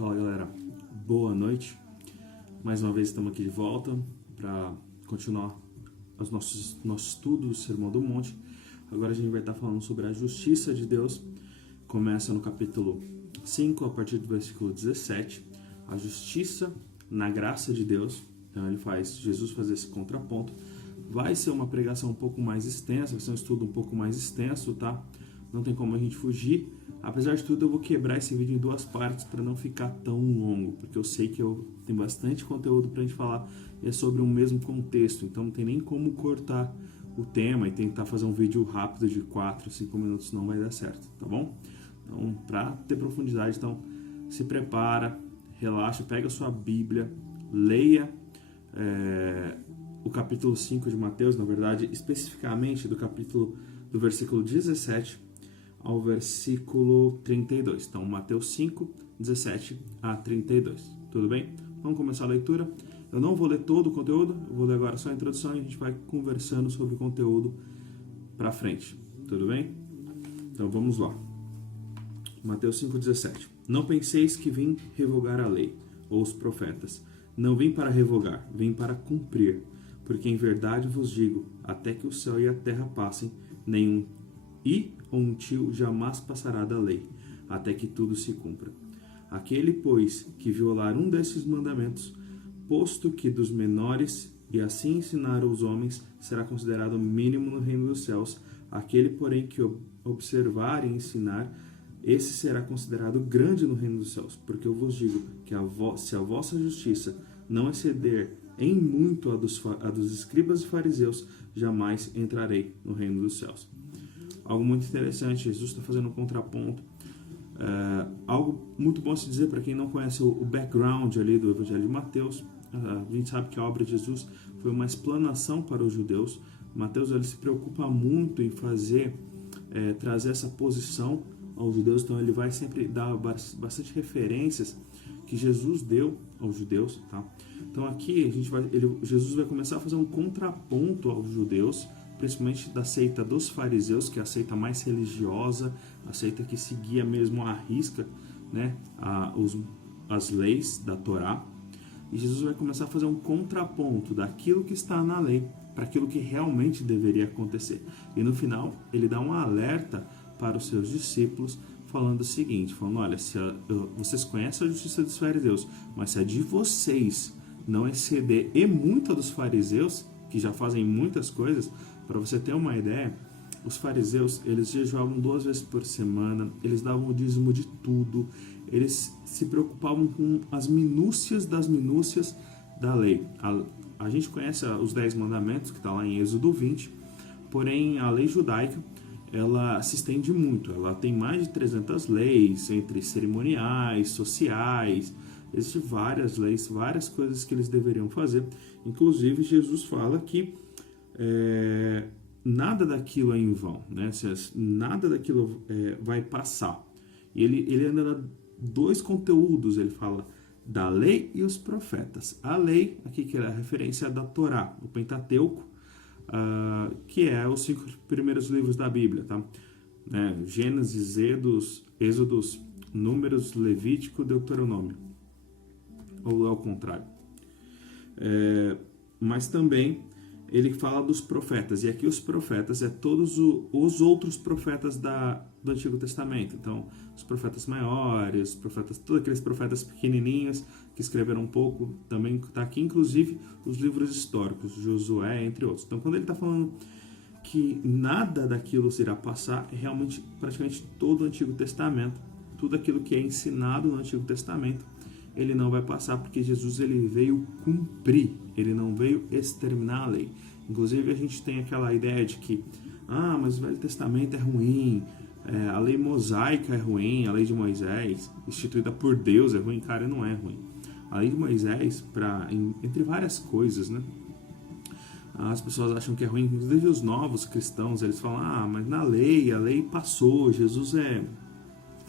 Fala galera, boa noite. Mais uma vez estamos aqui de volta para continuar os nosso estudo do Sermão do Monte. Agora a gente vai estar falando sobre a justiça de Deus. Começa no capítulo 5, a partir do versículo 17. A justiça na graça de Deus. Então Jesus faz esse contraponto. Vai ser uma pregação um pouco mais extensa, vai ser um estudo um pouco mais extenso, tá? Não tem como a gente fugir. Apesar de tudo, eu vou quebrar esse vídeo em duas partes para não ficar tão longo, porque eu sei que eu tenho bastante conteúdo para a gente falar e é sobre o mesmo contexto, então não tem nem como cortar o tema e tentar fazer um vídeo rápido de 4, 5 minutos, não vai dar certo, tá bom? Então, para ter profundidade, então, se prepara, relaxa, pega a sua Bíblia, leia o capítulo 5 de Mateus, na verdade, especificamente do versículo 17 ao versículo 32. Então, Mateus 5, 17 a 32. Tudo bem? Vamos começar a leitura. Eu não vou ler todo o conteúdo, eu vou ler agora só a introdução e a gente vai conversando sobre o conteúdo para frente. Tudo bem? Então, vamos lá. Mateus 5, 17. Não penseis que vim revogar a lei ou os profetas. Não vim para revogar, vim para cumprir. Porque em verdade vos digo, até que o céu e a terra passem, nenhum ou um tio jamais passará da lei, até que tudo se cumpra. Aquele, pois, que violar um desses mandamentos, posto que dos menores, e assim ensinar aos homens, será considerado mínimo no reino dos céus. Aquele, porém, que observar e ensinar, esse será considerado grande no reino dos céus. Porque eu vos digo que se a vossa justiça não exceder em muito a dos escribas e fariseus, jamais entrarei no reino dos céus. Algo muito interessante, Jesus está fazendo um contraponto. Algo muito bom a se dizer para quem não conhece o background ali do Evangelho de Mateus. A gente sabe que a obra de Jesus foi uma explanação para os judeus. Mateus ele se preocupa muito em trazer essa posição aos judeus, então ele vai sempre dar bastante referências que Jesus deu aos judeus, tá? Então aqui Jesus vai começar a fazer um contraponto aos judeus, principalmente da seita dos fariseus, que é a seita mais religiosa, a seita que seguia mesmo à risca, né, as leis da Torá. E Jesus vai começar a fazer um contraponto daquilo que está na lei para aquilo que realmente deveria acontecer. E no final, ele dá um alerta para os seus discípulos, falando o seguinte, olha, vocês conhecem a justiça dos fariseus, mas se a de vocês não exceder e muito a dos fariseus, que já fazem muitas coisas, para você ter uma ideia, os fariseus, eles jejuavam 2 vezes por semana, eles davam o dízimo de tudo, eles se preocupavam com as minúcias das minúcias da lei. A gente conhece os 10 mandamentos, que está lá em Êxodo 20, porém a lei judaica, ela se estende muito, ela tem mais de 300 leis, entre cerimoniais, sociais, existem várias leis, várias coisas que eles deveriam fazer. Inclusive, Jesus fala que nada daquilo é em vão, né? Nada daquilo vai passar. E ele ainda dá 2 conteúdos, ele fala da lei e os profetas. A lei, aqui que é a referência da Torá, o Pentateuco, que é os 5 primeiros livros da Bíblia, tá? Gênesis, Êxodos, Números, Levítico, Deuteronômio. Ou ao contrário. Mas também ele fala dos profetas, e aqui os profetas todos os outros profetas do Antigo Testamento. Então, os profetas maiores, todos aqueles profetas pequenininhos que escreveram um pouco, também está aqui, inclusive, os livros históricos, Josué, entre outros. Então, quando ele está falando que nada daquilo irá passar, é realmente praticamente todo o Antigo Testamento, tudo aquilo que é ensinado no Antigo Testamento, ele não vai passar, porque Jesus ele veio cumprir, ele não veio exterminar a lei. Inclusive a gente tem aquela ideia de que mas o Velho Testamento é ruim, a lei mosaica é ruim, a lei de Moisés, instituída por Deus, é ruim. Cara, não é ruim. A lei de Moisés, entre várias coisas, né? As pessoas acham que é ruim, inclusive os novos cristãos, eles falam, mas na lei, a lei passou, Jesus é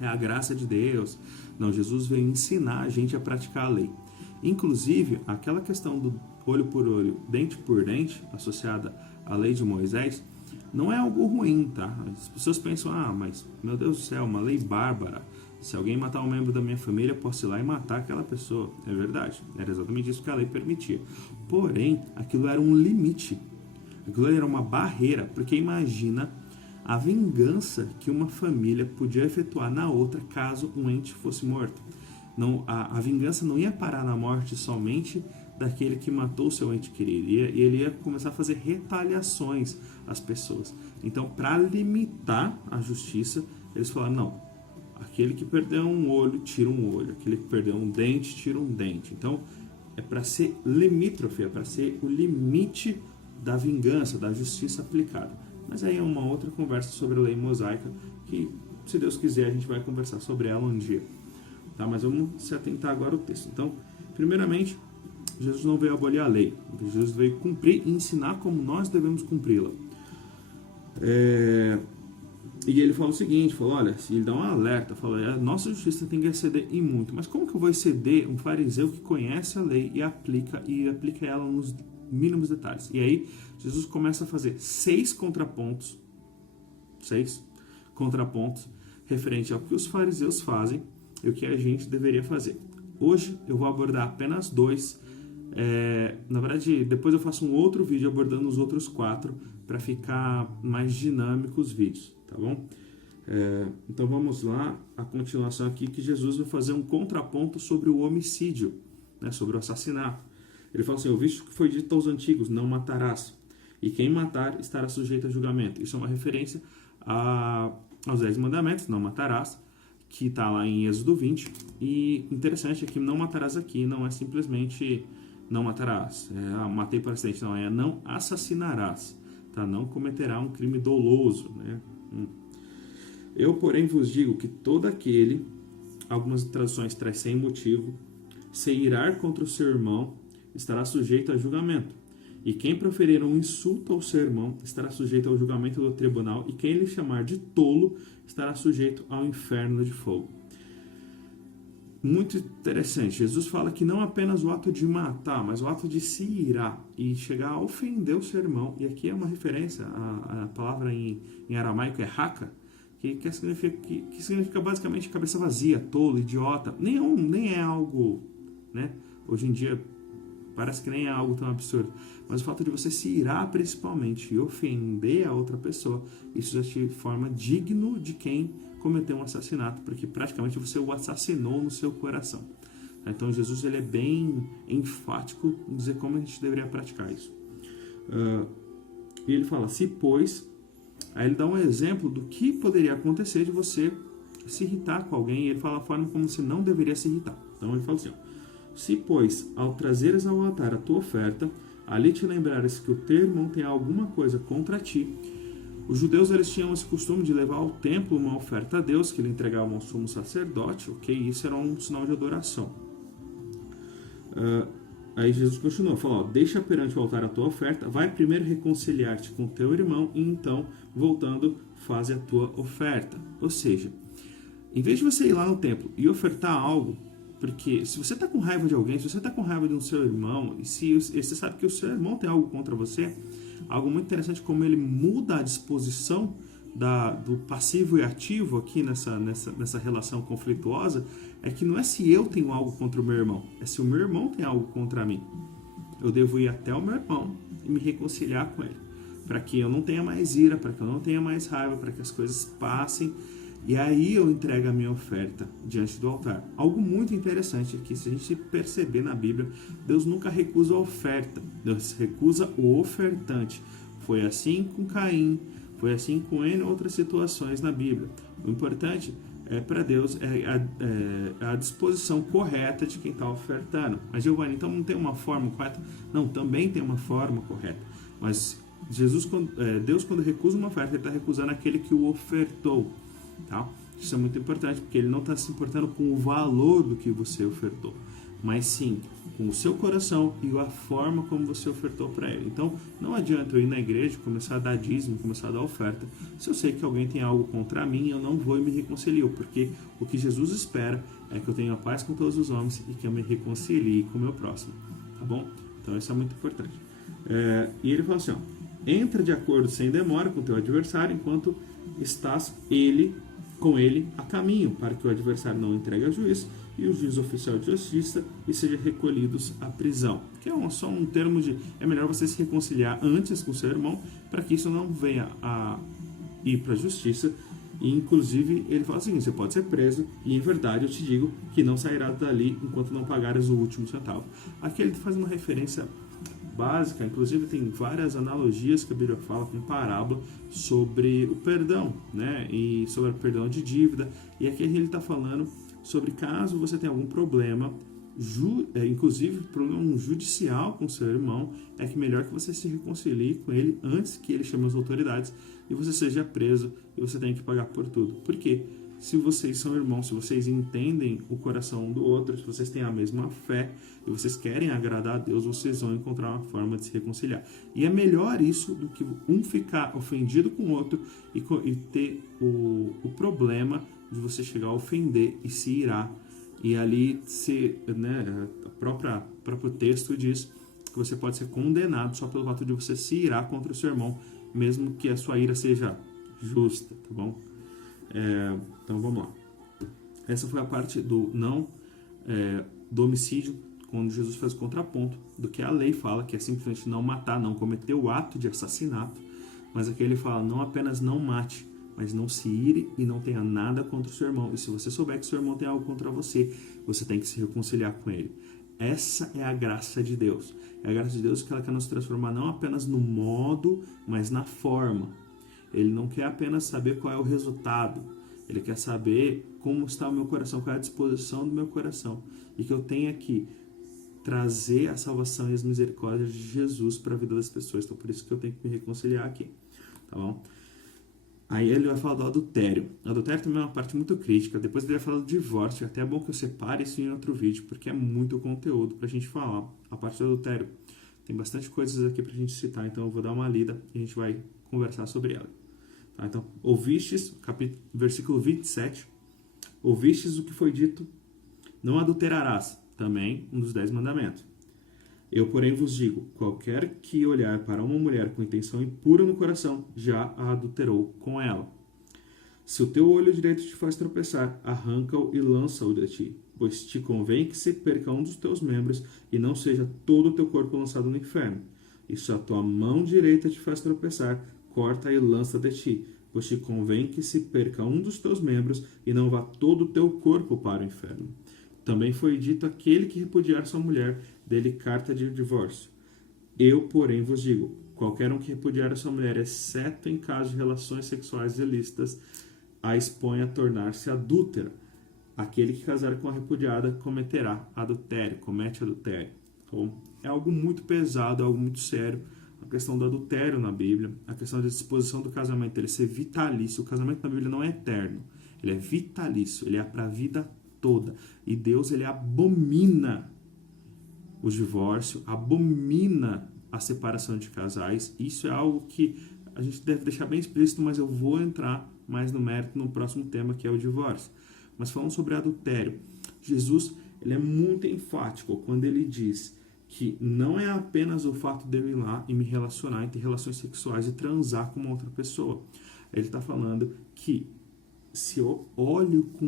a graça de Deus. Não, Jesus veio ensinar a gente a praticar a lei. Inclusive, aquela questão do olho por olho, dente por dente, associada à lei de Moisés, não é algo ruim, tá? As pessoas pensam, mas, meu Deus do céu, uma lei bárbara, Se alguém matar um membro da minha família, eu posso ir lá e matar aquela pessoa. É verdade. Era exatamente isso que a lei permitia. Porém, aquilo era um limite. Aquilo era uma barreira. Porque imagina a vingança que uma família podia efetuar na outra caso um ente fosse morto. Não, a vingança não ia parar na morte somente daquele que matou o seu ente querido. E ele ia começar a fazer retaliações às pessoas. Então, para limitar a justiça, eles falaram, não, aquele que perdeu um olho, tira um olho. Aquele que perdeu um dente, tira um dente. Então, é para ser limítrofe, é para ser o limite da vingança, da justiça aplicada. Mas aí é uma outra conversa sobre a lei mosaica, que, se Deus quiser, a gente vai conversar sobre ela um dia. Tá? Mas vamos se atentar agora ao texto. Então, primeiramente, Jesus não veio abolir a lei. Jesus veio cumprir e ensinar como nós devemos cumpri-la. E ele fala o seguinte, olha, ele dá um alerta, fala, a nossa justiça tem que exceder em muito. Mas como que eu vou exceder um fariseu que conhece a lei e aplica ela nos mínimos detalhes? E aí, Jesus começa a fazer 6 contrapontos referente ao que os fariseus fazem e o que a gente deveria fazer. Hoje eu vou abordar apenas 2. Na verdade, depois eu faço um outro vídeo abordando os outros 4 para ficar mais dinâmico os vídeos, tá bom? Então vamos lá, a continuação aqui, que Jesus vai fazer um contraponto sobre o homicídio, né, sobre o assassinato. Ele fala assim, visto que foi dito aos antigos, não matarás, e quem matar estará sujeito a julgamento. Isso é uma referência aos 10 mandamentos, não matarás, que está lá em Êxodo 20, e interessante é que não matarás aqui não é simplesmente não matarás, matei para acidente, não, é não assassinarás, tá? Não cometerá um crime doloso, né? Eu, porém, vos digo que todo aquele, algumas traduções traz sem motivo, se irar contra o seu irmão, estará sujeito a julgamento. E quem proferir um insulto ao seu irmão estará sujeito ao julgamento do tribunal, e quem lhe chamar de tolo estará sujeito ao inferno de fogo. Muito interessante. Jesus fala que não apenas o ato de matar, mas o ato de se irar e chegar a ofender o seu irmão. E aqui é uma referência, a palavra em aramaico é haka, que significa basicamente cabeça vazia, tolo, idiota. Nem é algo, né? Hoje em dia parece que nem é algo tão absurdo. Mas o fato de você se irar principalmente e ofender a outra pessoa, isso já te forma digno de quem cometeu um assassinato, porque praticamente você o assassinou no seu coração. Então Jesus ele é bem enfático em dizer como a gente deveria praticar isso. E ele fala, se pois, aí ele dá um exemplo do que poderia acontecer de você se irritar com alguém, e ele fala a forma como você não deveria se irritar. Então ele fala assim, se pois, ao trazeres ao altar a tua oferta, ali te lembrares que o teu irmão tem alguma coisa contra ti. Os judeus eles tinham esse costume de levar ao templo uma oferta a Deus, que ele entregava ao sumo sacerdote, isso era um sinal de adoração. Aí Jesus continua, fala, deixa perante o altar a tua oferta, vai primeiro reconciliar-te com teu irmão, e então, voltando, faze a tua oferta. Ou seja, em vez de você ir lá no templo e ofertar algo, porque se você está com raiva de alguém, se você está com raiva de um seu irmão, e se você sabe que o seu irmão tem algo contra você, algo muito interessante como ele muda a disposição do passivo e ativo aqui nessa relação conflituosa, é que não é se eu tenho algo contra o meu irmão, é se o meu irmão tem algo contra mim. Eu devo ir até o meu irmão e me reconciliar com ele, para que eu não tenha mais ira, para que eu não tenha mais raiva, para que as coisas passem. E aí eu entrego a minha oferta diante do altar. Algo muito interessante é que, se a gente perceber na Bíblia, Deus nunca recusa a oferta, Deus recusa o ofertante. Foi assim com Caim, foi assim com N outras situações na Bíblia. O importante para Deus é a disposição correta de quem está ofertando. Mas, Giovanni, então não tem uma forma correta? Não, também tem uma forma correta. Mas Deus, quando recusa uma oferta, ele está recusando aquele que o ofertou. Tá? Isso é muito importante, porque ele não está se importando com o valor do que você ofertou, mas sim com o seu coração e a forma como você ofertou para ele. Então não adianta eu ir na igreja, começar a dar dízimo, começar a dar oferta, se eu sei que alguém tem algo contra mim, eu não vou e me reconcilio, porque o que Jesus espera é que eu tenha paz com todos os homens e que eu me reconcilie com o meu próximo, tá bom? Então isso é muito importante. E ele fala assim, entra de acordo sem demora com o teu adversário enquanto estás ele com ele a caminho, para que o adversário não entregue ao juiz e o juiz oficial de justiça e sejam recolhidos à prisão. Que é só um termo de... É melhor você se reconciliar antes com o seu irmão, para que isso não venha a ir para a justiça. E inclusive ele fala assim: você pode ser preso e em verdade eu te digo que não sairá dali enquanto não pagares o último centavo. Aqui ele faz uma referência básica, inclusive tem várias analogias que a Bíblia fala com parábola sobre o perdão, né? E sobre o perdão de dívida. E aqui ele está falando sobre caso você tenha algum problema, inclusive problema judicial com seu irmão, é que melhor que você se reconcilie com ele antes que ele chame as autoridades e você seja preso e você tenha que pagar por tudo. Por quê? Se vocês são irmãos, se vocês entendem o coração um do outro, se vocês têm a mesma fé e vocês querem agradar a Deus, vocês vão encontrar uma forma de se reconciliar. E é melhor isso do que um ficar ofendido com o outro e ter o problema de você chegar a ofender e se irar. E ali, né, o próprio texto diz que você pode ser condenado só pelo fato de você se irar contra o seu irmão, mesmo que a sua ira seja justa, tá bom? Então vamos lá. Essa foi a parte do do homicídio, quando Jesus faz o contraponto do que a lei fala, que é simplesmente não matar, não cometer o ato de assassinato. Mas aqui ele fala: não apenas não mate, mas não se ire e não tenha nada contra o seu irmão. E se você souber que seu irmão tem algo contra você, você tem que se reconciliar com ele. Essa é a graça de Deus. É a graça de Deus que ela quer nos transformar não apenas no modo, mas na forma. Ele não quer apenas saber qual é o resultado. Ele quer saber como está o meu coração, qual é a disposição do meu coração. E que eu tenha que trazer a salvação e as misericórdias de Jesus para a vida das pessoas. Então, por isso que eu tenho que me reconciliar aqui. Tá bom? Aí ele vai falar do adultério. O adultério também é uma parte muito crítica. Depois ele vai falar do divórcio. Até é bom que eu separe isso em outro vídeo, porque é muito conteúdo pra gente falar. A parte do adultério. Tem bastante coisas aqui pra gente citar, então eu vou dar uma lida e a gente vai conversar sobre ela. Tá? Então, ouvistes, versículo 27, ouvistes o que foi dito, não adulterarás, também um dos 10 mandamentos. Eu, porém, vos digo, qualquer que olhar para uma mulher com intenção impura no coração, já a adulterou com ela. Se o teu olho direito te faz tropeçar, arranca-o e lança-o de ti, pois te convém que se perca um dos teus membros e não seja todo o teu corpo lançado no inferno. E se a tua mão direita te faz tropeçar, corta e lança de ti, pois te convém que se perca um dos teus membros e não vá todo o teu corpo para o inferno. Também foi dito: aquele que repudiar sua mulher, dê-lhe carta de divórcio. Eu, porém, vos digo, qualquer um que repudiar a sua mulher, exceto em caso de relações sexuais ilícitas, a expõe a tornar-se adúltera. Aquele que casar com a repudiada cometerá adultério, comete adultério. Então, é algo muito pesado, é algo muito sério. A questão do adultério na Bíblia, a questão da disposição do casamento, ele ser vitalício. O casamento na Bíblia não é eterno, ele é vitalício, ele é para a vida toda. E Deus, ele abomina o divórcio, abomina a separação de casais. Isso é algo que a gente deve deixar bem explícito, mas eu vou entrar mais no mérito no próximo tema, que é o divórcio. Mas falando sobre adultério, Jesus, ele é muito enfático quando ele diz que não é apenas o fato de eu ir lá e me relacionar, e ter relações sexuais e transar com uma outra pessoa. Ele está falando que se eu olho com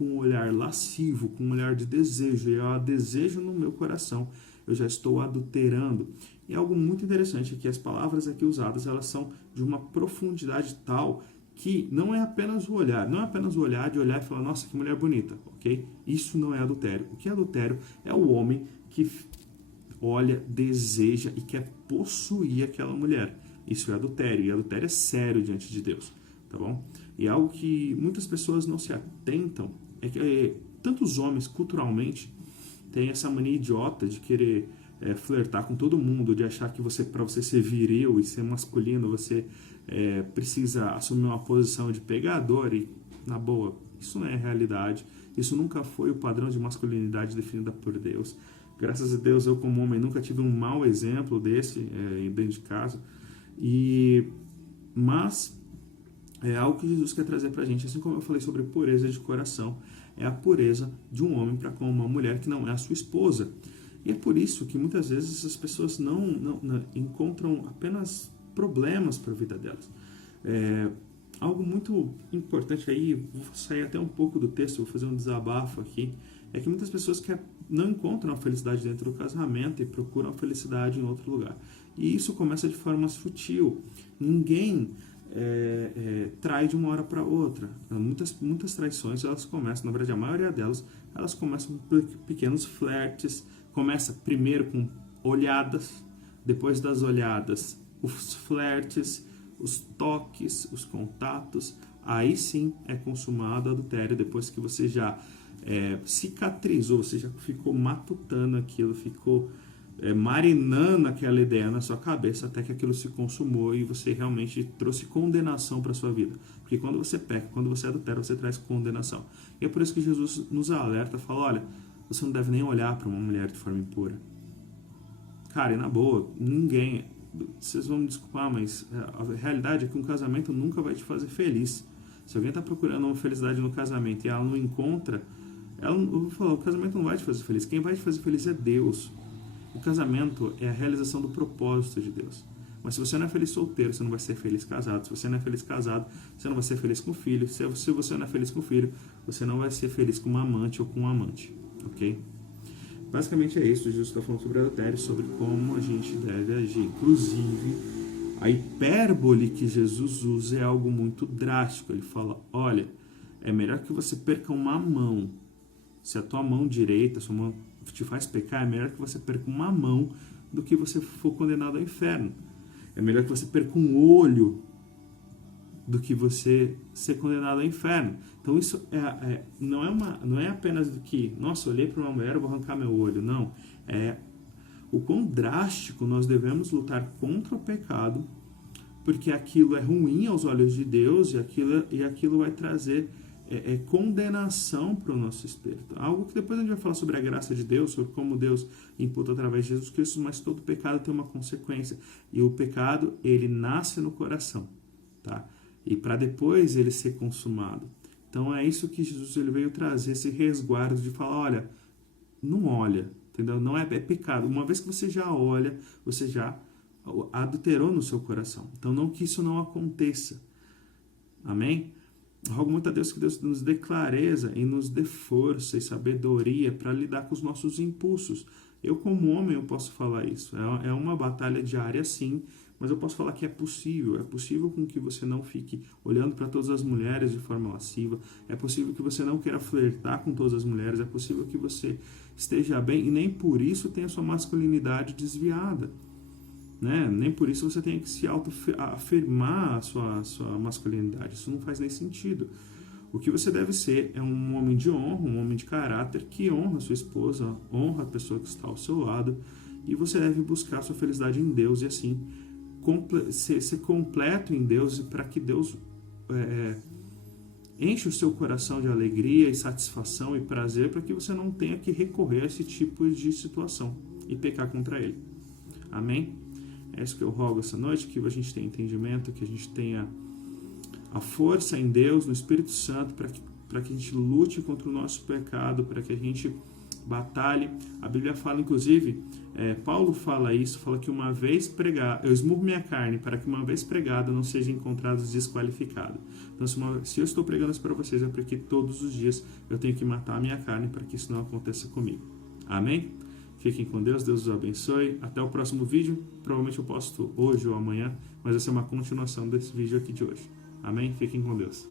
um olhar lascivo, com um olhar de desejo, e eu a desejo no meu coração, eu já estou adulterando. E algo muito interessante é que as palavras aqui usadas, elas são de uma profundidade tal que não é apenas o olhar, não é apenas o olhar de olhar e falar: nossa, que mulher bonita, ok? Isso não é adultério. O que é adultério é o homem que olha, deseja e quer possuir aquela mulher. Isso é adultério, e adultério é sério diante de Deus, tá bom? E algo que muitas pessoas não se atentam é que tantos homens, culturalmente, têm essa mania idiota de querer flertar com todo mundo, de achar que para você ser viril e ser masculino, você precisa assumir uma posição de pegador. E, na boa, isso não é realidade. Isso nunca foi o padrão de masculinidade definido por Deus. Graças a Deus, eu como homem nunca tive um mau exemplo desse dentro de casa. Mas é algo que Jesus quer trazer pra gente. Assim como eu falei sobre pureza de coração, é a pureza de um homem para com uma mulher que não é a sua esposa. E é por isso que muitas vezes as pessoas não encontram apenas problemas para a vida delas. algo muito importante aí, vou sair até um pouco do texto, vou fazer um desabafo aqui, é que muitas pessoas não encontram a felicidade dentro do casamento e procuram a felicidade em outro lugar. E isso começa de forma sutil. Ninguém trai de uma hora para outra. Muitas traições, elas começam, na verdade a maioria delas, elas começam por pequenos flertes. Começa primeiro com olhadas, depois das olhadas, os flertes, os toques, os contatos. Aí sim é consumado o adultério, depois que você já cicatrizou, você já ficou matutando aquilo, ficou marinando aquela ideia na sua cabeça até que aquilo se consumou e você realmente trouxe condenação para a sua vida. Porque quando você peca, quando você adultera, você traz condenação. E é por isso que Jesus nos alerta, fala, olha, você não deve nem olhar para uma mulher de forma impura. Cara, e na boa, ninguém, vocês vão me desculpar, mas a realidade é que um casamento nunca vai te fazer feliz. Se alguém está procurando uma felicidade no casamento e ela não encontra, eu vou falar, o casamento não vai te fazer feliz. Quem vai te fazer feliz é Deus. O casamento é a realização do propósito de Deus. Mas se você não é feliz solteiro, você não vai ser feliz casado. Se você não é feliz casado, você não vai ser feliz com filho. Se você não é feliz com filho, você não vai ser feliz com uma amante ou com um amante. Ok? Basicamente é isso. Jesus está falando sobre adultério, sobre como a gente deve agir. Inclusive, a hipérbole que Jesus usa é algo muito drástico. Ele fala, olha, é melhor que você perca uma mão. Se a tua mão direita, sua mão te faz pecar, é melhor que você perca uma mão do que você for condenado ao inferno. É melhor que você perca um olho do que você ser condenado ao inferno. Então isso não é apenas do que, nossa, olhei para uma mulher, eu vou arrancar meu olho. Não. É o quão drástico nós devemos lutar contra o pecado, porque aquilo é ruim aos olhos de Deus e aquilo vai trazer condenação para o nosso espírito. Algo que depois a gente vai falar sobre a graça de Deus, sobre como Deus imputa através de Jesus Cristo, mas todo pecado tem uma consequência. E o pecado, ele nasce no coração, tá? E para depois ele ser consumado. Então é isso que Jesus ele veio trazer, esse resguardo de falar, olha, não olha, entendeu? Não é pecado. Uma vez que você já olha, você já adulterou no seu coração. Então não que isso não aconteça. Amém? Rogo muito a Deus que Deus nos dê clareza e nos dê força e sabedoria para lidar com os nossos impulsos. Eu, como homem, eu posso falar isso. É uma batalha diária, sim, mas eu posso falar que é possível. É possível com que você não fique olhando para todas as mulheres de forma lasciva. É possível que você não queira flertar com todas as mulheres. É possível que você esteja bem e nem por isso tenha sua masculinidade desviada. Né? Nem por isso você tem que se afirmar a sua masculinidade. Isso não faz nem sentido. O que você deve ser é um homem de honra, um homem de caráter que honra a sua esposa, honra a pessoa que está ao seu lado, e você deve buscar a sua felicidade em Deus e assim ser completo em Deus, para que Deus enche o seu coração de alegria e satisfação e prazer, para que você não tenha que recorrer a esse tipo de situação e pecar contra Ele. Amém? É isso que eu rogo essa noite, que a gente tenha entendimento, que a gente tenha a força em Deus, no Espírito Santo, para que a gente lute contra o nosso pecado, para que a gente batalhe. A Bíblia fala, inclusive, Paulo fala isso, fala que uma vez pregado, eu esmurro minha carne para que uma vez pregado não seja encontrado desqualificado. Então, se eu estou pregando isso para vocês, é porque todos os dias eu tenho que matar a minha carne para que isso não aconteça comigo. Amém? Fiquem com Deus, Deus os abençoe. Até o próximo vídeo. Provavelmente eu posto hoje ou amanhã, mas vai ser uma continuação desse vídeo aqui de hoje. Amém? Fiquem com Deus.